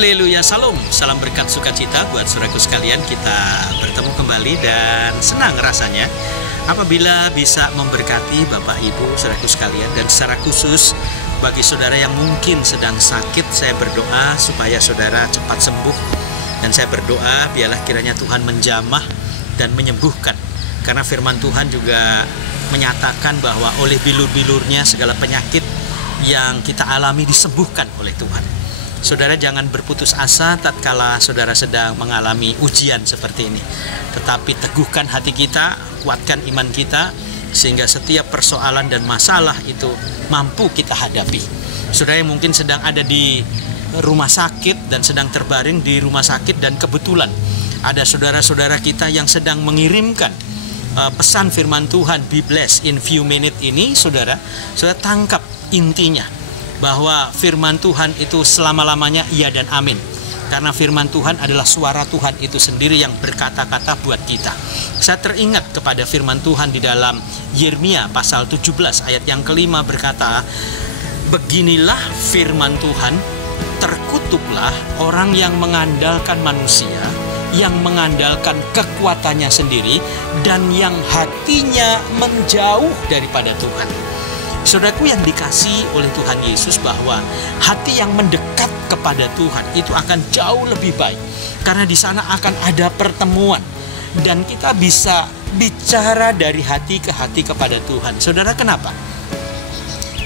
Haleluya, salam berkat sukacita buat saudaraku sekalian. Kita bertemu kembali dan senang rasanya apabila bisa memberkati Bapak Ibu saudaraku sekalian. Dan secara khusus bagi saudara yang mungkin sedang sakit, saya berdoa supaya saudara cepat sembuh. Dan saya berdoa biarlah kiranya Tuhan menjamah dan menyembuhkan. Karena firman Tuhan juga menyatakan bahwa oleh bilur-bilurnya segala penyakit yang kita alami disembuhkan oleh Tuhan. Saudara jangan berputus asa tatkala saudara sedang mengalami ujian seperti ini. Tetapi teguhkan hati kita, kuatkan iman kita, sehingga setiap persoalan dan masalah itu mampu kita hadapi. Saudara yang mungkin sedang ada di rumah sakit dan sedang terbaring di rumah sakit, dan kebetulan ada saudara-saudara kita yang sedang mengirimkan pesan firman Tuhan, be blessed in few minutes ini, saudara tangkap intinya. Bahwa firman Tuhan itu selama-lamanya iya dan amin. Karena firman Tuhan adalah suara Tuhan itu sendiri yang berkata-kata buat kita. Saya teringat kepada firman Tuhan di dalam Yeremia pasal 17 ayat yang kelima berkata, beginilah firman Tuhan, terkutuklah orang yang mengandalkan manusia, yang mengandalkan kekuatannya sendiri, dan yang hatinya menjauh daripada Tuhan. Saudaraku yang dikasihi oleh Tuhan Yesus, bahwa hati yang mendekat kepada Tuhan itu akan jauh lebih baik. Karena di sana akan ada pertemuan. Dan kita bisa bicara dari hati ke hati kepada Tuhan. Saudara, kenapa?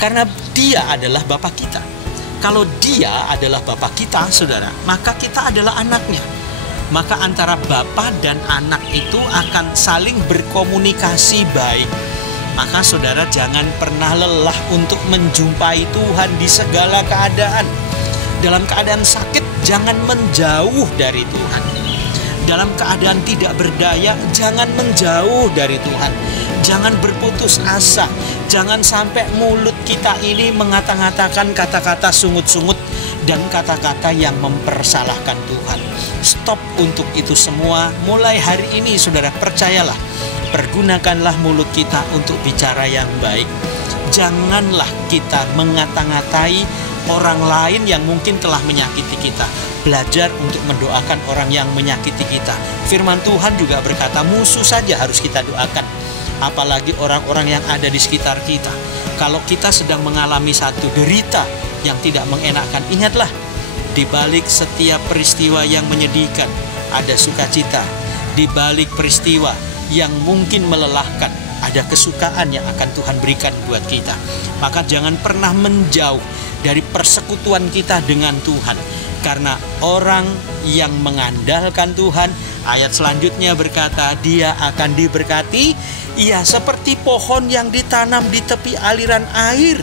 Karena Dia adalah Bapa kita. Kalau Dia adalah Bapa kita, saudara, maka kita adalah anaknya. Maka antara Bapa dan anak itu akan saling berkomunikasi baik. Maka saudara jangan pernah lelah untuk menjumpai Tuhan di segala keadaan. Dalam keadaan sakit, jangan menjauh dari Tuhan. Dalam keadaan tidak berdaya, jangan menjauh dari Tuhan. Jangan berputus asa. Jangan sampai mulut kita ini mengata-ngatakan kata-kata sungut-sungut dan kata-kata yang mempersalahkan Tuhan. Stop untuk itu semua. Mulai hari ini, saudara, percayalah. Pergunakanlah mulut kita untuk bicara yang baik. Janganlah kita mengata-ngatai orang lain yang mungkin telah menyakiti kita. Belajar untuk mendoakan orang yang menyakiti kita. Firman Tuhan juga berkata, musuh saja harus kita doakan. Apalagi orang-orang yang ada di sekitar kita. Kalau kita sedang mengalami satu derita yang tidak mengenakan, ingatlah, di balik setiap peristiwa yang menyedihkan ada sukacita. Di balik peristiwa yang mungkin melelahkan, ada kesukaan yang akan Tuhan berikan buat kita. Maka jangan pernah menjauh dari persekutuan kita dengan Tuhan. Karena orang yang mengandalkan Tuhan, ayat selanjutnya berkata, dia akan diberkati. Ia seperti pohon yang ditanam di tepi aliran air,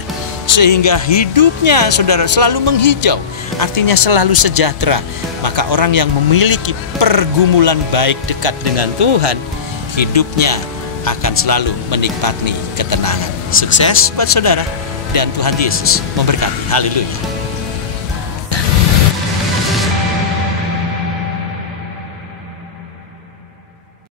sehingga hidupnya, saudara, selalu menghijau. Artinya selalu sejahtera. Maka orang yang memiliki pergumulan baik dekat dengan Tuhan, hidupnya akan selalu menikmati ketenangan. Sukses buat saudara, dan Tuhan Yesus memberkati. Haleluya.